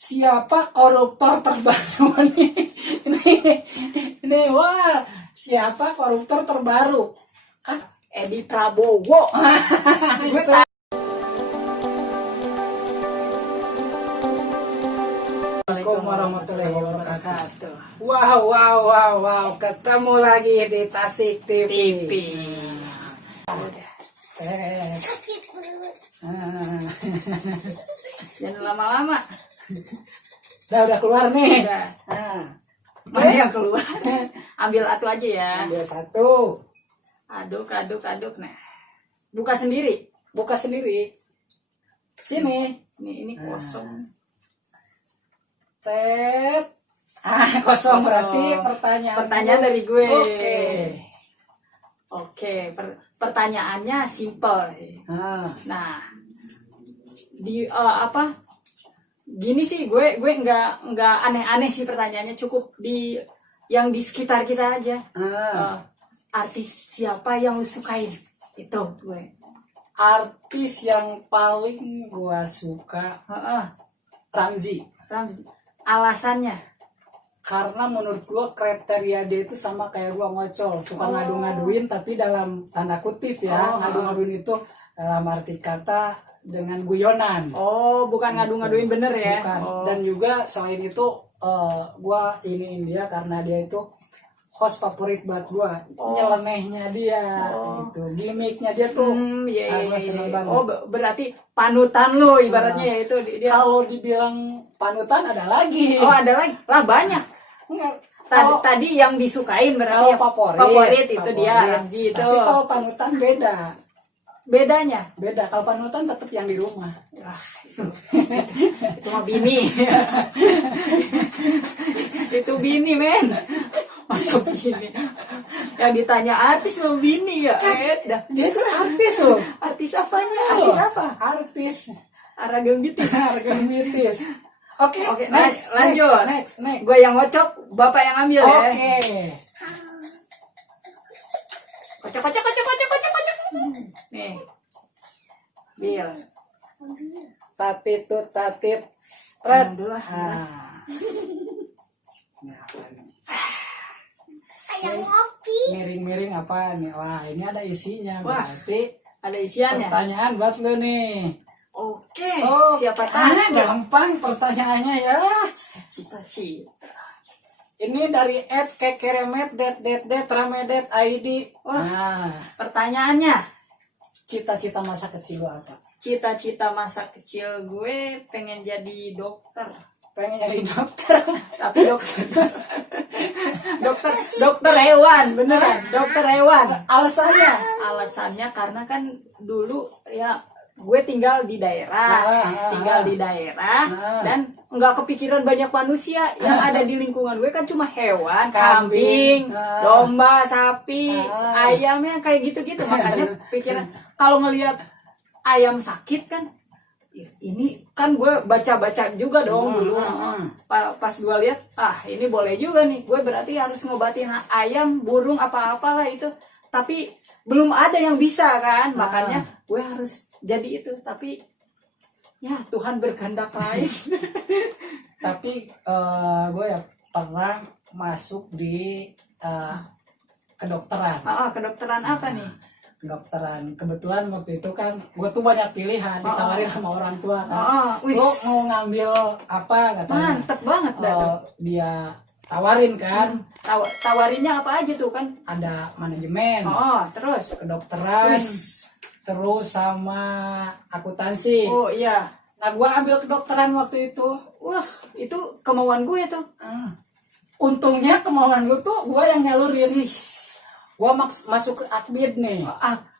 siapa koruptor terbaru nih? Ini wah, siapa koruptor terbaru? Kan Edi Prabowo. Gue tahu. Assalamualaikum warahmatullahi wabarakatuh. Wow, ketemu lagi di Tasik TV. Sakit perut. Jangan lama-lama. Udah keluar nih. Udah. Nah, Mana yang keluar? Ambil atu aja ya. ambil satu, Aduk. Nah, buka sendiri. buka sendiri. Sini. Ini kosong. Set. Kosong berarti pertanyaan. Pertanyaan dari gue. Oke. Pertanyaannya simple. Nah, di apa? Gini sih, gue nggak aneh-aneh sih pertanyaannya, cukup yang di sekitar kita aja. Artis siapa yang lu sukain? Itu gue. Artis yang paling gua suka Ramzy. Alasannya? Karena menurut gua kriteria dia itu sama kayak gua, ngocol, suka ngadu-ngaduin, tapi dalam tanda kutip ya. Ngadu-ngaduin itu dalam arti kata dengan guyonan. Bukan ngadu-ngaduin bener ya. Bukan. Dan juga selain itu gua iniin dia karena dia itu host favorit buat gua. Nyelenehnya dia gitu. Gimmicknya dia tuh gua seneng banget. Berarti panutan lo ibaratnya ya itu dia. Kalau dibilang panutan ada lagi. Ada lagi. Lah banyak. Enggak. Tadi yang disukain berarti Kalau yang favorit itu dia Ramzy itu. Tapi kalau panutan beda. Bedanya? Beda. Kalau panutan tetap yang di rumah. Itu mah bini. Itu bini, men. Masa bini? Yang ditanya artis mau bini ya? Dia kan artis loh. Artis apanya? Artis apa? Artis. Arageng Bitis. Arageng Bitis. Oke, next, lanjut. Next. Gue yang ngocok, bapak yang ambil ya. Oke. Kocok. Nih. Bil. Tatit. Pret. Dulu lah. Ini apa nih? Ayam ngopi. Miring-miring apa nih? Wah, ini ada isinya. Wah, Berarti ada isiannya. pertanyaan buat lu nih. Oke. Siapa tahu? Gampang pertanyaannya ya. Cita-cita. Ini dari @kekeremet _ramedet_id. Wah. Pertanyaannya. Cita-cita masa kecil lu apa? Cita-cita masa kecil gue pengen jadi dokter. Pengen jadi dokter. Tapi dokter hewan, beneran, dokter hewan. Alasannya karena kan dulu ya gue tinggal di daerah, dan nggak kepikiran banyak manusia. Yang ada di lingkungan gue kan cuma hewan, kambing, domba, sapi, ayamnya kayak gitu-gitu. Makanya pikiran kalau ngelihat ayam sakit kan, ini kan gue baca-baca juga dong dulu. Pas gue lihat, ini boleh juga nih, gue berarti harus ngobatin ayam, burung, apa-apalah itu. Tapi belum ada yang bisa kan, makanya gue harus jadi itu. Tapi ya Tuhan berkehendak lain. Tapi gue ya pernah masuk di kedokteran. Kedokteran apa nih? Kedokteran, kebetulan waktu itu kan gue tuh banyak pilihan, ditawarin sama orang tua kan. Lo mau ngambil apa katanya? Mantep banget dah. Dia tawarin kan. Tawarinnya apa aja tuh kan? Ada manajemen, terus kedokteran, terus sama akuntansi. Iya. Nah gue ambil kedokteran waktu itu. Wah, itu kemauan gue tuh. Untungnya kemauan lu tuh gue yang nyalurin. Gue masuk ke Akbid nih.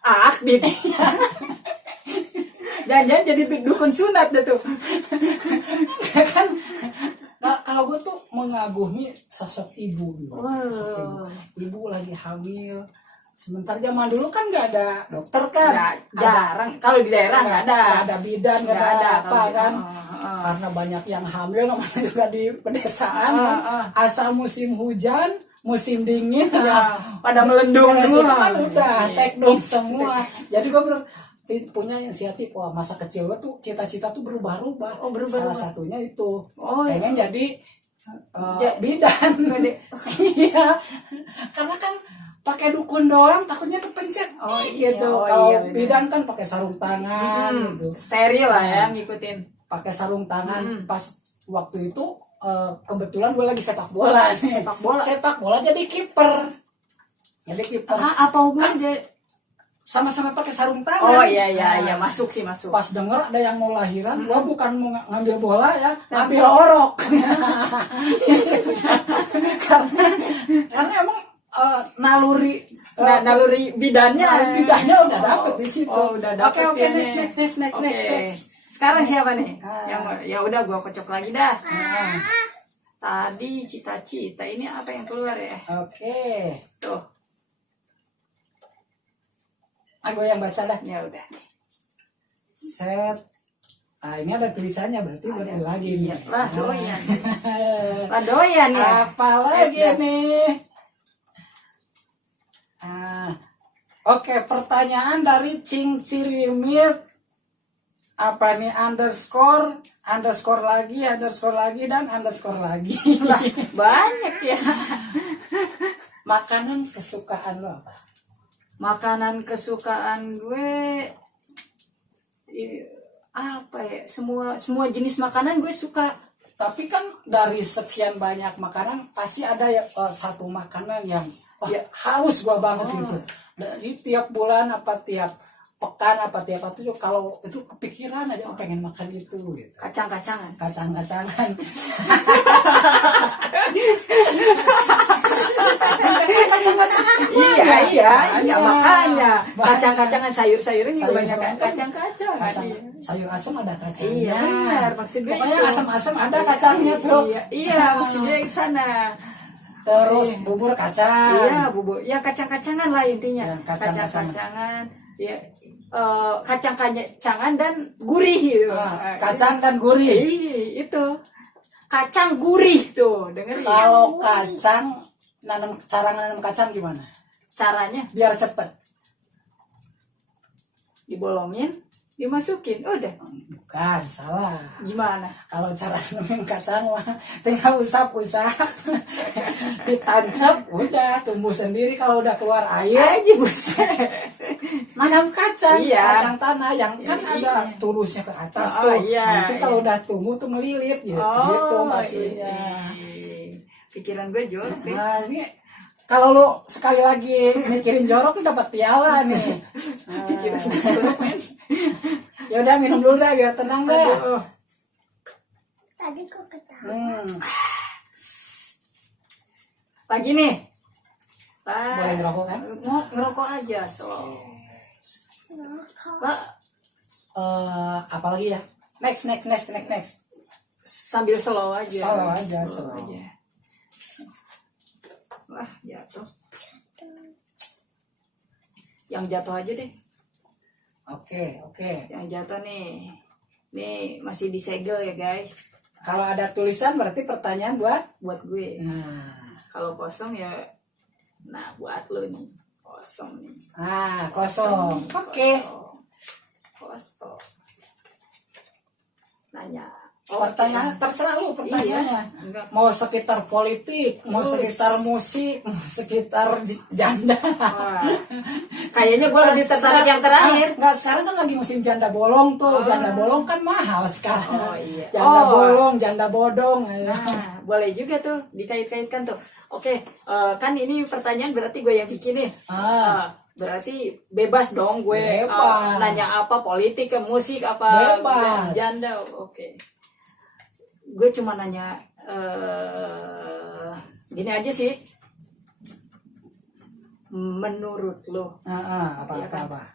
Akbid. Jangan-jangan jadi dukun sunat dah tuh. Kan kalau gue tuh mengagumi sosok ibu. Ibu lagi hamil. Sebentar zaman dulu kan nggak ada dokter kan. Jarang. Kalau di daerah nggak ada. Nggak ada bidan, nggak ada apa kan. Karena banyak yang hamil, namanya juga di pedesaan kan. Asal musim hujan, musim dingin, pada melendung semua. Kan udah tekdom semua. Jadi gue punya inisiatif, wah masa kecil gue tuh cita-cita tuh berubah-ubah. Oh, berubah-ubah. Salah satunya itu Oh, pengen jadi Ya- bidan. Iya, karena kan pakai dukun doang takutnya kepencet. Oh, gitu. iya. Oh, Kalau iya, benar. bidan kan pakai sarung tangan gitu. Steril lah ya ngikutin. Pakai sarung tangan. Pas waktu itu kebetulan gue lagi sepak bola nih. Sepak bola jadi kiper. Jadi kiper. Apa hubungannya? Sama-sama pakai sarung tangan. Oh iya Nah, masuk sih masuk. pas denger ada yang mau lahiran, gua bukan mau ngambil bola ya, ngambil orok. karena emang naluri Naluri bidannya. bidangnya udah dapet di situ. Oh, udah dapet. Oke, ya, nih. next. Oke. Sekarang siapa nih? Ah. Yang ya udah gua kocok lagi dah. Tadi cita-cita ini apa yang keluar ya? Oke. Tuh. Aku yang baca dah. Ya udah. Set. Ini ada tulisannya berarti berarti lagi nih. Iya. Lah doyan. Lah doyan ya. Apa lagi Ya. nih? Oke, pertanyaan dari Cing Cirimit. Apa nih underscore lagi, dan underscore lagi. Banyak ya. Makanan kesukaan lo apa? Makanan kesukaan gue apa ya? Semua jenis makanan gue suka. Tapi kan dari sekian banyak makanan pasti ada ya satu makanan yang ya, haus gua banget gitu. Dari tiap bulan apa tiap pekan apa tiap apa tuh kalau itu kepikiran aja pengen makan itu gitu. Kacang-kacangan. Kacang-kacangan. Iya makanya kacang-kacangan sayur-sayurnya juga banyak kan kacang-kacangan. Sayur asam ada kacangnya. Iya benar maksudnya Pokoknya itu. asam-asam ada kacangnya tuh. Iya maksudnya di sana. Terus bubur kacang. Iya bubur. Ya kacang-kacangan lah intinya. Ya, kacang-kacangan. Kacang-kacangan. Ya kacang-kacangan dan gurih gitu. Kacang dan gurih. Iya itu. Kacang gurih tuh, dengerin. Kalau kacang cara nanam kacang gimana? Caranya Biar cepet. dibolongin, dimasukin, udah. Bukan, salah. Gimana? Kalau cara nanamin kacang mah tinggal usap-usap, ditancap, udah tumbuh sendiri. Kalau udah keluar air, Aja buset. nanam kacang, Iya. kacang tanah yang kan ada Iya. tulusnya ke atas Oh, tuh. iya, Nanti kalau iya. udah tumbuh tuh melilit gitu, gitu maksudnya. Pikiran gue jorok deh. Nah ini kalau lu sekali lagi mikirin jorok tuh dapat piala nih. Pikiran gue jorok men. Ya udah minum dulu dah biar tenang dah. Aduh. Tadi kok ketawa. Lagi nih. Boleh ngerokok kan? Mau ngerokok aja so. Lah, Apalagi ya? Next. sambil slow aja. Slow aja. Wah, jatuh. Yang jatuh aja deh. Oke. Yang jatuh nih. Nih masih disegel ya guys. Kalau ada tulisan berarti pertanyaan Buat gue. Nah, Kalau kosong ya, nah buat lo nih. Kosong nih. kosong. Oke. Kosong. Nanya. Pertanyaan terserah lu pertanyaannya. Iya. Enggak. Mau sekitar politik, mau sekitar musik, mau sekitar janda. Wah. Kayaknya gue lebih tertarik yang terakhir. Enggak, sekarang kan lagi musim janda bolong tuh. Janda bolong kan mahal sekarang. Oh, iya. Janda Oh. bolong, janda bodong. Nah, boleh juga tuh dikait-kaitkan tuh. Oke, kan ini pertanyaan berarti gue yang bikin nih. Berarti bebas dong gue Bebas. nanya apa, politik ke musik apa, Bebas. janda. Oke. Gue cuma nanya gini aja sih. Menurut lo, Apa?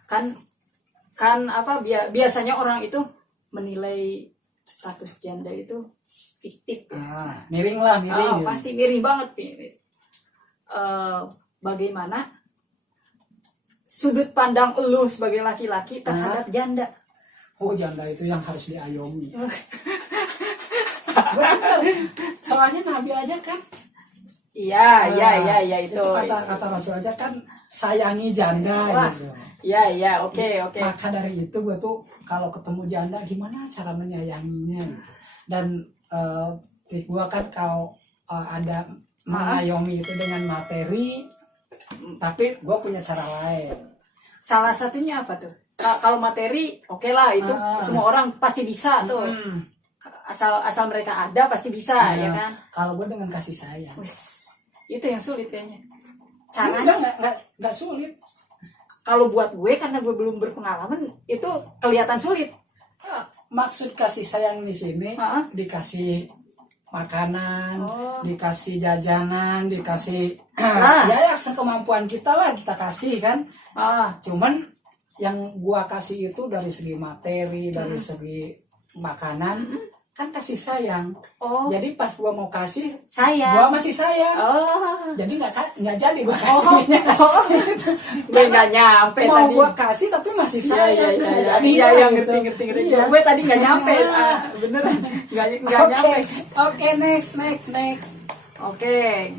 kan apa biasanya orang itu menilai status janda itu fiktif ya. Miring lah, miring. Pasti miring banget nih. Bagaimana sudut pandang lu sebagai laki-laki terhadap janda? Oh, janda itu yang harus diayomi. Bener. Soalnya Nabi aja kan Iya, Nah, itu. kata Rasul aja kan sayangi janda Wah. gitu. Iya, oke. Maka dari itu gue tuh kalau ketemu janda gimana cara menyayanginya. Dan trik gue kan kalau ada mengayomi itu dengan materi, tapi gue punya cara lain. Salah satunya apa tuh? Kalau materi, oke lah itu semua orang pasti bisa tuh. Asal mereka ada pasti bisa, ya kan? Kalau gue dengan kasih sayang. Wis, itu yang sulit kayaknya. Caranya nggak sulit. Kalau buat gue karena gue belum berpengalaman itu kelihatan sulit. Maksud kasih sayang di sini dikasih makanan, dikasih jajanan, dikasih ya sekemampuan kita lah kita kasih kan. Cuman yang gua kasih itu dari segi materi, dari segi makanan, kan kasih sayang. Jadi pas gua mau kasih sayang, gua masih sayang. Jadi nggak jadi gua kasihnya. Gue nggak nyampe mau tadi. gua kasih tapi masih sayang. Iya, yang ngerti. Iya. Gue tadi nggak nyampe. Beneran nggak nyampe. Oke, next. Oke,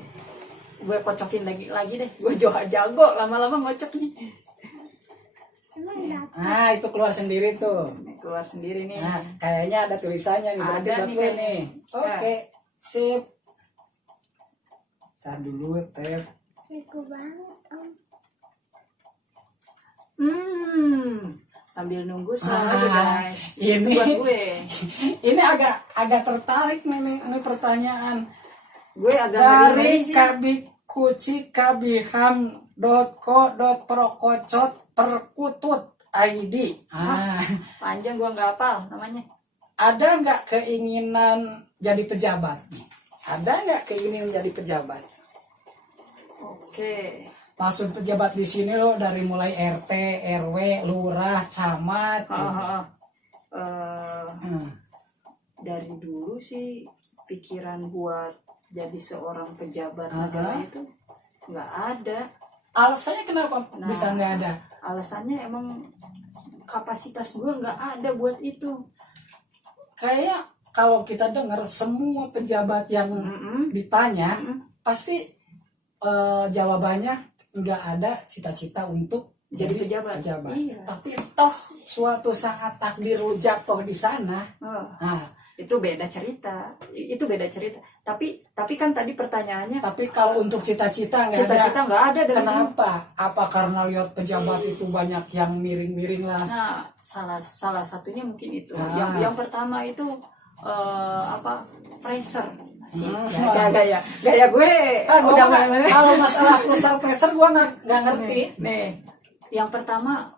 gue kocokin lagi deh. Gue jago lama-lama ngocok nih. Nah, itu keluar sendiri tuh. Keluar sendiri nih. Nah, kayaknya ada tulisannya nih. Berarti Ada buat nih, gue kayaknya. nih. Oke, sip. Ntar dulu, Teh. Jago banget om. Sambil nunggu selalu guys. Ini Itu buat gue. Ini agak tertarik nih pertanyaan. Gue agak Dari ngeri sih. kabikuci kabiham.co.prokocot perkutut ID. Panjang gue nggak hafal namanya. Ada nggak keinginan jadi pejabat? Ada nggak keinginan jadi pejabat? Oke. Maksud pejabat di sini lo dari mulai RT, RW, lurah, camat. Dari dulu sih pikiran buat jadi seorang pejabat negara itu nggak ada. Alasannya kenapa bisa nggak ada? Alasannya emang kapasitas gue nggak ada buat itu. Kayak kalau kita dengar semua pejabat yang ditanya pasti jawabannya nggak ada cita-cita untuk Jadi pejabat. Iya. Tapi toh suatu saat takdir lu jatuh di sana. Nah, itu beda cerita. Tapi kan tadi pertanyaannya. tapi kalau untuk cita-cita nggak ada. Cita-cita nggak ada. Kenapa? Apa karena lihat pejabat itu banyak yang miring-miring lah? Nah, salah satunya mungkin itu. Nah. Yang pertama itu Fraser. Gaya gue udah kalau masalah pressure gue nggak ngerti. Nih, yang pertama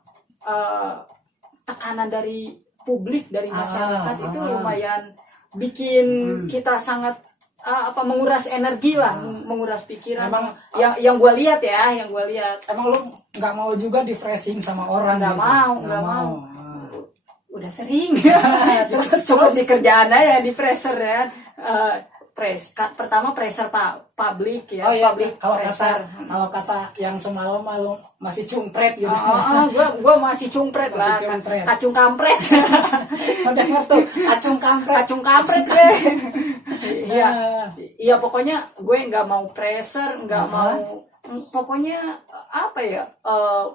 tekanan dari publik, dari masyarakat itu lumayan bikin kita sangat menguras energi lah, menguras pikiran. Emang, yang gue lihat Emang lu nggak mau juga di freshing sama orang? nggak gitu? mau. Udah sering. Terus coba di kerjaan aja di pressure ya. Pertama pressure publik ya. Oh iya, public kalau pressure. kata yang semalam malu masih cumpret gitu. Gue masih cumpret lah. Kacung kampret. Udah ngerti, kacung kampret. Gue. Iya pokoknya gue nggak mau pressure, nggak mau. Pokoknya apa ya?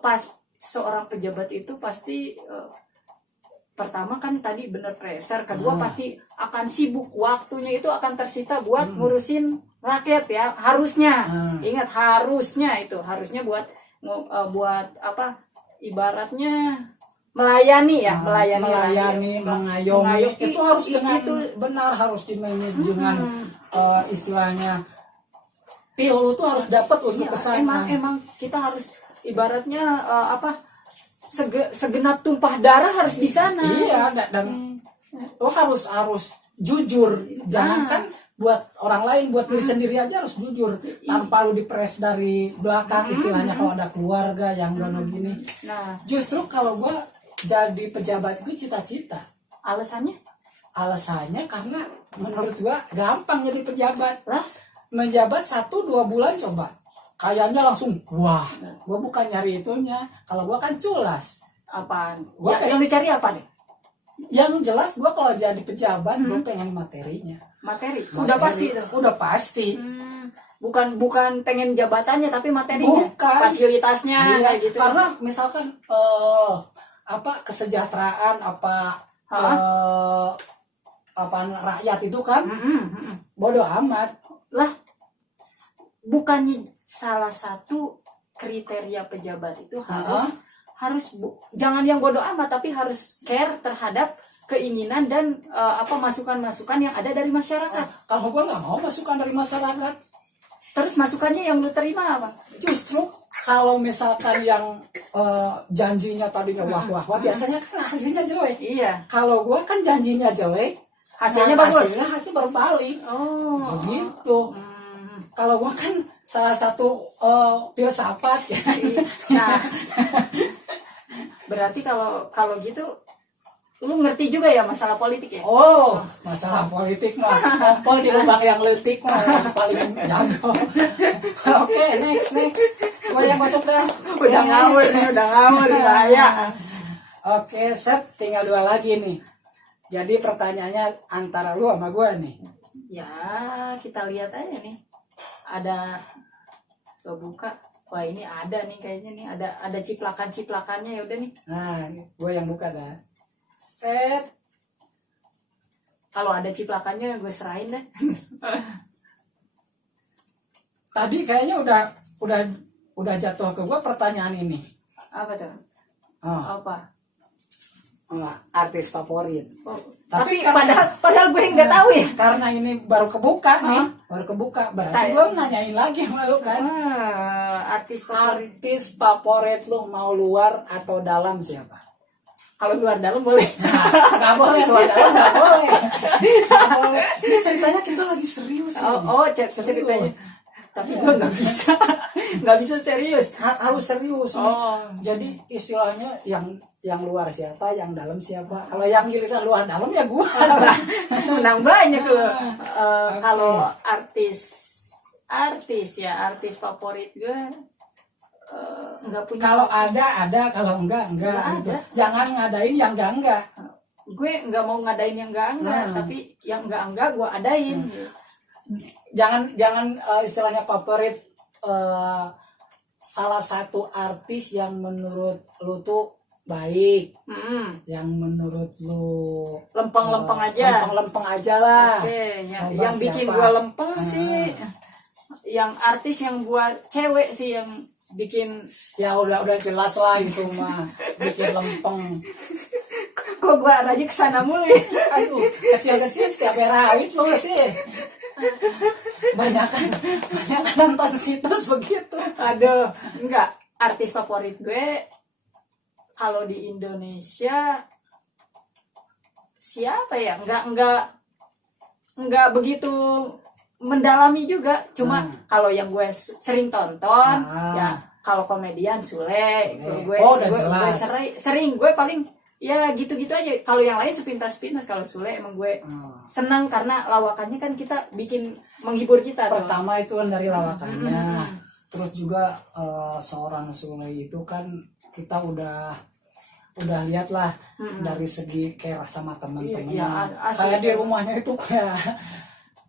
Pas seorang pejabat itu pasti pertama kan tadi bener pressure, kedua pasti akan sibuk, waktunya itu akan tersita buat ngurusin rakyat ya, harusnya. Ingat harusnya buat apa ibaratnya melayani ya, mengayomi. Itu harus dengan benar, harus dimanajemen dengan istilahnya pilu tuh harus dapat untuk kesana. Emang kita harus ibaratnya segenap tumpah darah harus di sana. Iya, dan lo harus jujur. Jangankan buat orang lain, buat diri sendiri aja harus jujur. Tanpa lu dipres dari belakang, istilahnya kalau ada keluarga yang gini. Nah, justru kalau gua jadi pejabat itu cita-cita. alasannya Karena menurut gua gampang jadi pejabat. lah, Menjabat 1-2 bulan coba. Kayaknya langsung wah, gue bukan nyari itunya. Kalau gue kan culas. apaan? Yang dicari apa nih? Yang jelas gue kalau jadi pejabat gue pengen materinya. Materi. Udah pasti itu. Udah pasti. bukan pengen jabatannya tapi materinya, Bukan. fasilitasnya Iya, kayak gitu. karena misalkan kesejahteraan rakyat itu kan bodoh amat Lah, bukannya salah satu kriteria pejabat itu jangan yang bodoh amat tapi harus care terhadap keinginan dan masukan-masukan yang ada dari masyarakat. Kalau gue nggak mau masukan dari masyarakat. Terus masukannya yang lu terima apa? Justru kalau misalkan yang janjinya tadinya wah biasanya kan hasilnya jelek. Iya. Kalau gue kan janjinya jelek, Hasilnya nah, bagus. hasil berbalik. Oh. Begitu. Kalau gue kan salah satu filsafat ya. Nah, berarti kalau gitu lu ngerti juga ya masalah politik ya? Oh, masalah politik mah kompol di lubang yang letik mah yang paling jago. Oke, next. Gue yang bacot dah. Udah ngawur bahaya. Oke, set tinggal 2 lagi nih. Jadi pertanyaannya antara lu sama gue nih. Ya, kita lihat aja nih. Ada coba buka. Wah, ini ada nih kayaknya nih, ada ciplakan-ciplakannya ya udah nih. Nah, gue yang buka dah. Set. Kalau ada ciplakannya gue serahin deh. Tadi kayaknya udah jatuh ke gue pertanyaan ini. Apa tuh? Oh, Apa? artis favorit. Oh, Tapi tapi karena- padahal gue nggak tahu ya. Karena ini baru kebuka nih, berarti gue nanyain lagi sama lu kan. Artis favorit. Artis favorit lu mau luar atau dalam siapa? Kalau luar dalam boleh. Nggak boleh, luar dalam nggak boleh. Nggak boleh. Ini ceritanya kita lagi serius ini. Ceritanya. Tapi gue nggak bisa serius. Harus serius. Oh. Jadi istilahnya yang luar siapa, yang dalam siapa. Kalau yang giliran luar dalam ya gua. Menang banyak loh. Kalau artis favorit gue nggak punya. Kalau ada, kalau enggak. Nggak gitu. ada. Jangan ngadain yang enggak. Gue nggak mau ngadain yang enggak, tapi yang enggak gue adain. Jangan istilahnya favorit salah satu artis yang menurut lu tuh baik, yang menurut lu Lempeng-lempeng aja. lempeng aja lah. Oke, Coba yang bikin siapa? gue lempeng sih, yang artis yang buat cewek sih yang bikin. Ya udah jelas lah itu mah bikin lempeng. Kok gue arahnya kesana mulu ya? Aduh, kecil-kecil setiap era awit lu sih. Banyak nonton situs begitu. Aduh, enggak. Artis favorit gue kalau di Indonesia siapa ya? Enggak begitu mendalami juga. Cuma kalau yang gue sering tonton ya kalau komedian Sule, gue jelas. sering gue paling ya gitu-gitu aja. Kalau yang lain sepintas-pintas. Kalau Sule emang gue senang karena lawakannya kan kita bikin menghibur kita. Pertama itu kan dari lawakannya. Terus juga seorang Sule itu kan kita udah lihat lah dari segi care sama teman-temannya. Iya, kayak di rumahnya itu kayak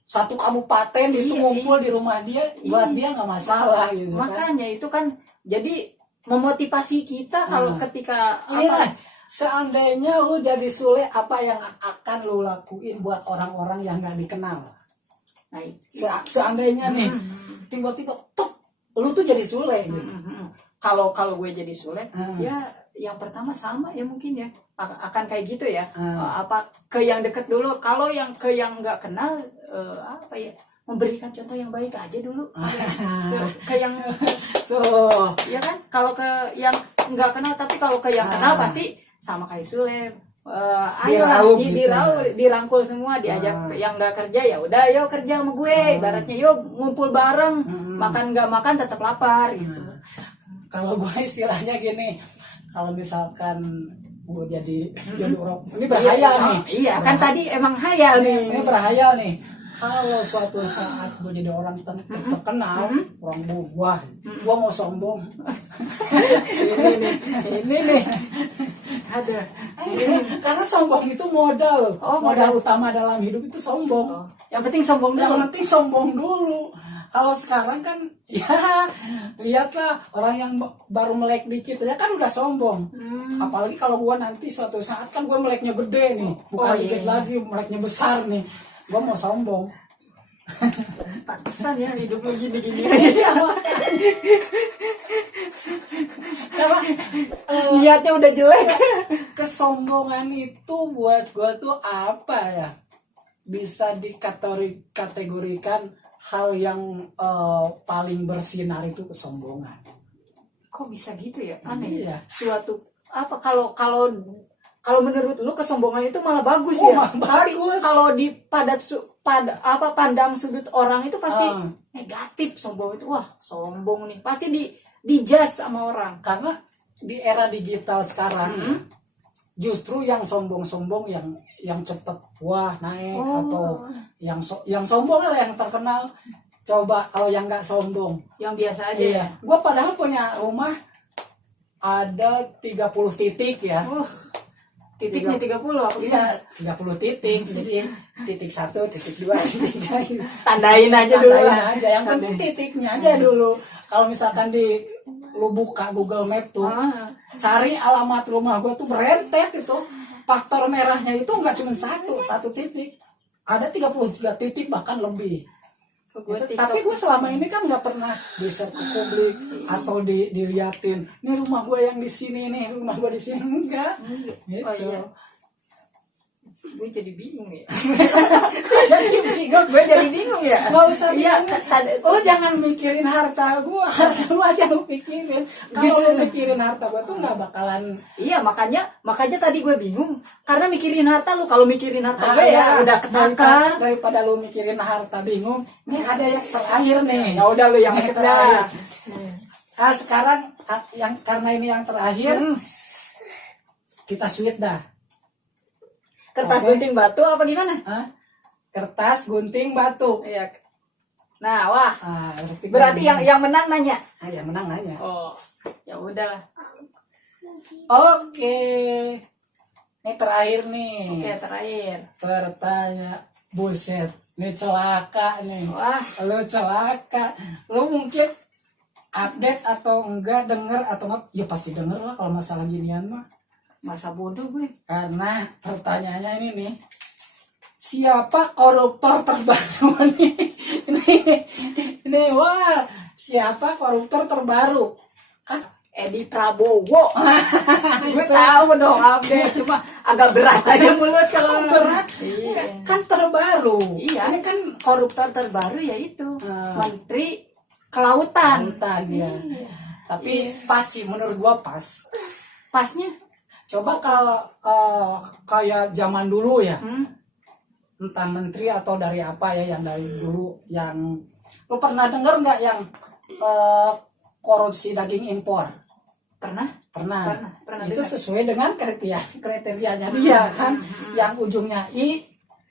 satu kabupaten itu ngumpul di rumah dia, buat dia nggak masalah gitu. Makanya itu kan jadi memotivasi kita kalau ketika Iya, seandainya lu jadi Sule, apa yang akan lu lakuin buat orang-orang yang nggak dikenal? Nah, Seandainya nih tiba-tiba lu tuh jadi Sule gitu. Kalau gue jadi Sule, ya yang pertama sama ya mungkin ya akan kayak gitu ya. Ke yang deket dulu. Kalau yang nggak kenal memberikan contoh yang baik aja dulu. Ke yang Tuh. ya kan. Kalau ke yang nggak kenal, tapi kalau ke yang kenal pasti sama kayak Sule. Ayo dirangkul semua, diajak yang nggak kerja ya udah yo kerja sama gue, ibaratnya yo ngumpul bareng, makan nggak makan tetap lapar gitu. Kalau gue istilahnya gini, kalau misalkan gue jadi orang, ini berhayal nih. Iya kan tadi emang hayal nih. Ini berhayal nih. Kalau suatu saat gue jadi orang terkenal, orang gue mau sombong. ini nih. Ada. Karena sombong itu modal. Oh, modal utama dalam hidup itu sombong. Yang penting sombong dulu. Yang penting sombong dulu. Kalau sekarang kan ya lihatlah orang yang baru melek dikit aja kan udah sombong. Apalagi kalau gua nanti suatu saat kan gua meleknya gede nih, bukan dikit lagi, meleknya besar nih. Gua mau sombong. Pantesan ya hidup lu gini-gini. Karena Niatnya udah jelek. kesombongan itu buat gua tuh apa ya? Bisa dikategorikan hal yang paling bersinar itu kesombongan. Kok bisa gitu ya? Aneh. Iya. Suatu apa kalau menurut lu kesombongan itu malah bagus Oh, ya? malah Tapi bagus. kalau di pandang sudut orang itu pasti negatif sombong itu. Wah, sombong nih. Pasti dijudge sama orang. Karena di era digital sekarang justru yang sombong-sombong yang cepet wah naik atau yang sombong lah yang terkenal. Coba kalau yang nggak sombong, Yang biasa aja iya. ya. Gue padahal punya rumah ada 30 titik ya. Titiknya 30 apa Iya, gimana? 30 titik. Jadi titik 1, titik 2, titik 3. Tandain aja dulu Tandain lah. aja. Yang penting titiknya aja dulu. Kalau misalkan lu buka Google Map tuh, cari alamat rumah gue tuh berentet itu. Faktor merahnya itu nggak cuma satu titik. Ada 33 titik bahkan lebih. Tapi gue selama ini kan nggak pernah di-share ke publik atau diliatin. Nih rumah gue yang di sini, nih rumah gue di sini, enggak. Gitu. Oh iya. Gue jadi bingung ya. Jadi bingung. Gue jadi bingung ya. Nggak usah Iya, bingung. Lo jangan mikirin harta gue, harta lu aja lu pikirin. Kalau Justru lu mikirin harta gue tuh nggak bakalan. Iya, makanya tadi gue bingung karena mikirin harta lu. Kalau mikirin harta gue ya udah ketakar. Daripada lu mikirin harta bingung. Nih ada yang terakhir nih. Ya udah lu yang Nih, terakhir. Sekarang yang karena ini yang terakhir kita sweet dah. Kertas Oke. gunting batu apa gimana? Hah? Kertas gunting batu. Iya. Nah, wah. Berarti yang yang menang nanya. yang menang nanya. Oh, ya udahlah. Oke. Ini terakhir nih. Oke, terakhir. Pertanyaan buset. Ini celaka nih. Wah, Lu celaka. Lu mungkin update atau enggak denger atau enggak? Ya pasti denger lah kalau masalah ginian mah. masa bodoh gue. Karena pertanyaannya ini nih. Siapa koruptor terbaru nih? Ini wah, siapa koruptor terbaru? Kan Edi Prabowo. Gue tahu dong update, cuma agak berat aja mulut kalau berat. Iya. Kan terbaru. Iya. Ini kan Koruptor terbaru yaitu Ah. Menteri Kelautan. Lautan ya. Tapi pas sih menurut gua pas. Pasnya? Coba kalau kayak zaman dulu ya, entah menteri atau dari apa ya yang dari dulu yang lu pernah denger nggak yang korupsi daging impor? Pernah? Pernah itu dengar. sesuai dengan kriterianya dia kan, yang ujungnya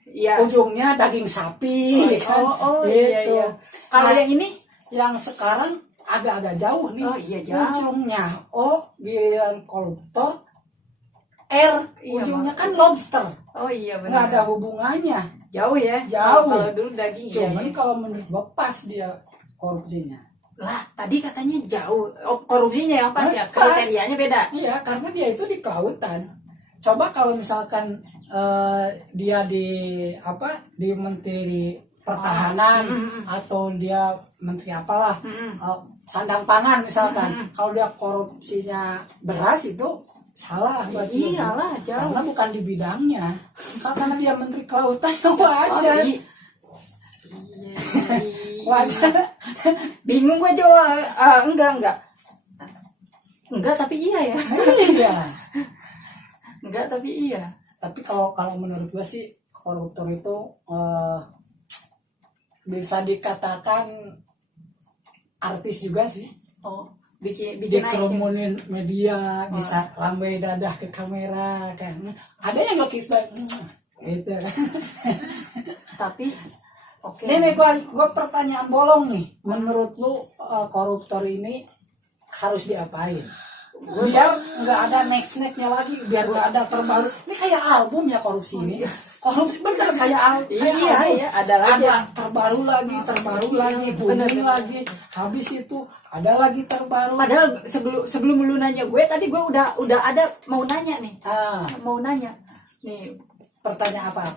Iya. ujungnya daging sapi kan. Iya, Gitu. iya. Kalau Nah, yang ini? yang sekarang agak-agak jauh nih. Oh iya, jauh. Ujungnya giliran koruptor R, Iya, ujungnya kan lobster. Oh iya Nggak benar. ada hubungannya. Jauh ya? Jauh. Kalau dulu daging Cuman iya. kalau menurut gua pas dia korupsinya. Lah, tadi katanya jauh. Oh, korupsinya yang pas ya? Pas. Kriterianya beda. Iya, karena dia itu di kelautan. Coba kalau misalkan dia di menteri pertahanan atau dia menteri apalah, sandang pangan misalkan. Kalau dia korupsinya beras itu salah buat dia. Iyalah, jauh. Karena bukan di bidangnya. Karena dia menteri kelautan ya wajar. Oh, Wajar. Bingung gue jawab. Enggak. Enggak tapi iya ya. Iya. Enggak tapi iya. Tapi kalau menurut gua sih koruptor itu bisa dikatakan artis juga sih. Oh, bikin naik ya? Dikerumunin media, bisa lambai dadah ke kamera kan. Ada yang nggak kiss back, gitu kan. Tapi oke. Nih gua pertanyaan bolong nih. Menurut lu koruptor ini harus diapain? biar nggak ada next-nya lagi, biar nggak ada terbaru. Ini kayak album ya korupsi ini. Korupsi bener kayak album. Iya, ada lagi. Ada terbaru lagi, booming lagi. Habis itu ada lagi terbaru. Padahal sebelum lu nanya gue tadi gue udah ada mau nanya nih. Mau nanya. Nih, Pertanyaan apa?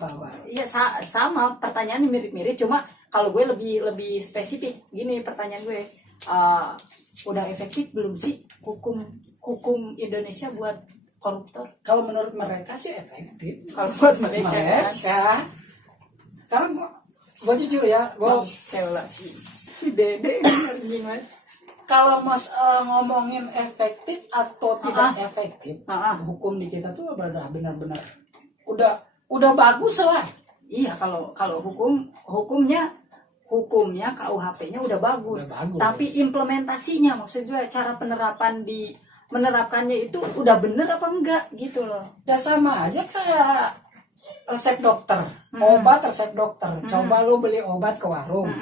iya sama pertanyaannya mirip-mirip, cuma kalau gue lebih spesifik. Gini pertanyaan gue. Udah efektif belum sih hukum Indonesia buat koruptor? Kalau menurut mereka sih efektif. Kalau buat mereka, Mereka. Sekarang gua jujur ya, gua si Dede gimana? kalau Mas ngomongin efektif atau tidak efektif, hukum di kita tuh benar-benar udah bagus lah. Iya, kalau hukumnya KUHP-nya udah bagus. Tapi implementasinya, maksudnya cara menerapkannya itu udah bener apa enggak gitu loh. Ya sama aja kayak resep dokter, obat resep dokter. Coba lu beli obat ke warung.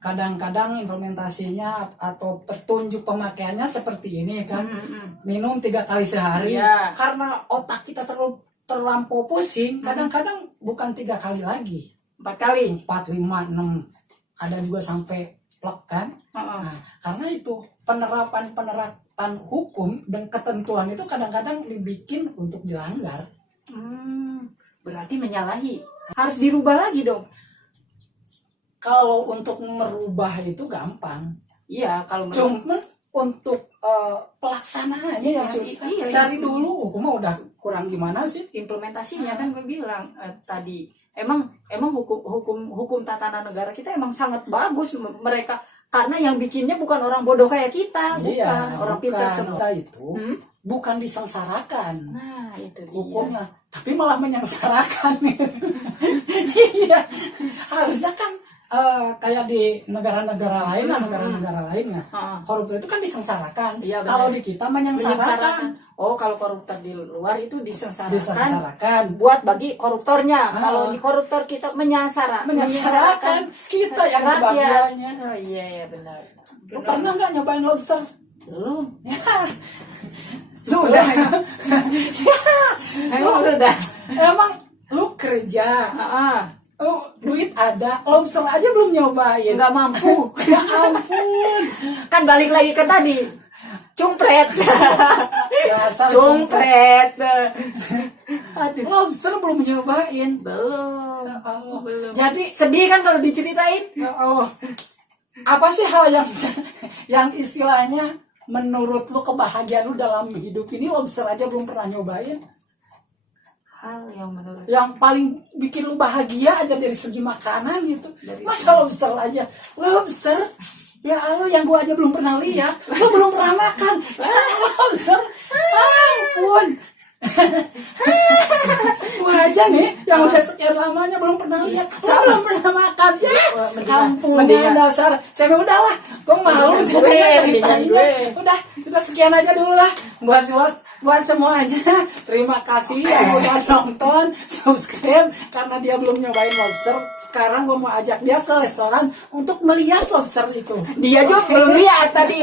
Kadang-kadang implementasinya atau petunjuk pemakaiannya seperti ini kan. Minum 3 kali sehari. Iya. Karena otak kita terlampau pusing, kadang-kadang bukan 3 kali lagi. 4 kali. 4, 5, 6. Ada juga sampai plek kan. Nah, karena itu penerapan hukum dan ketentuan itu kadang-kadang dibikin untuk dilanggar. Berarti menyalahi. Harus dirubah lagi dong. Kalau untuk merubah itu gampang. Iya, kalau Cuman untuk pelaksanaannya yang susah. Dari dulu hukum udah kurang gimana sih? implementasinya kan gue bilang tadi emang hukum tatanan negara kita emang sangat bagus mereka, karena yang bikinnya bukan orang bodoh kayak kita, bukan orang pintar semua. Kita itu bukan disengsarakan. Nah, itu dia. Hukumnya, tapi malah menyengsarakan. Iya, harusnya kan kayak di negara-negara lain lah, negara-negara lainnya, koruptor itu kan disengsarakan. Iya, kalau di kita menyengsarakan. Oh, kalau koruptor di luar itu disengsarakan. Buat bagi koruptornya. Kalau di koruptor kita menyasarakan kita yang rakyat. kebahagiaannya. Oh iya benar. Lu pernah nggak nyobain lobster? Belum. Lu udah? Emang udah. Emang lu kerja, lu duit ada, lobster aja belum nyobain. Nggak mampu. Ya ampun. Kan balik lagi ke tadi. Cumpret. Dasar Cumpret. Aduh, lobster belum nyobain. Belum. Jadi Sedih kan kalau diceritain? ya Allah, apa sih hal yang istilahnya menurut lu kebahagiaan lu dalam hidup ini, lobster aja belum pernah nyobain? Hal yang menurut Yang paling bikin lu bahagia aja dari segi makanan gitu. Masa lobster aja? Lobster? Ya Allah, yang gua aja belum pernah lihat, lu belum pernah makan. Lobster? Ampun. Gua aja nih yang udah sekian lamanya belum pernah lihat, belum pernah makan. Ya, ampun, dasar cewek. Udahlah, gua malu ceritanya. Udah, sudah sekian aja dulu lah buat semuanya. Terima kasih yang udah nonton, subscribe, karena dia belum nyobain lobster. Sekarang gua mau ajak dia ke restoran untuk melihat lobster itu. dia juga belum lihat tadi.